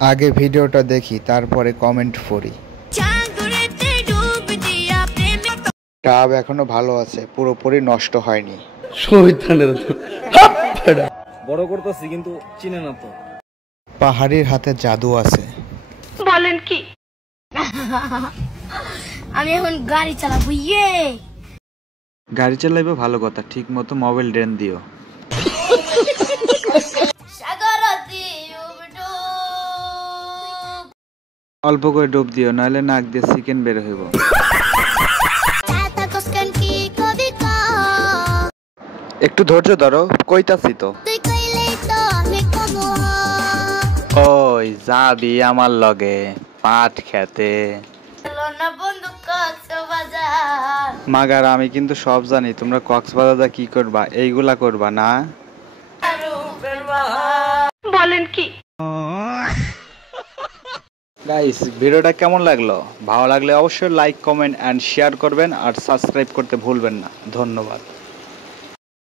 আগে ভিডিওটা দেখি তারপরে কমেন্ট পড়ি। ডাব এখনো ভালো আছে, পুরোপুরি নষ্ট হয়নি। বড় করতেছি কিন্তু চিনে না তো। পাহাড়ির হাতে জাদু আছে। বলেন কি? আমি এখন গাড়ি চালাবো। ইয়ে গাড়ি চালাইবে ভালো কথা, ঠিক মতো মোবাইল ড্রেন দিও। অল্প করে ডুব দিও, নাহলে নাক দিয়ে চিকেন বের হইব। একটু ধৈর্য ধরো, কইতাছি তো। ওই যাবি আমার লগে পাট খেতে? মাগার আমি কিন্তু সব জানি, তোমরা কক্সবাজারে কি করবা, এইগুলা করবা না। বলেন কি? গাইস, ভিডিওটা কেমন লাগলো? ভালো লাগলে অবশ্যই লাইক, কমেন্ট এন্ড শেয়ার করবেন আর সাবস্ক্রাইব করতে ভুলবেন না। ধন্যবাদ।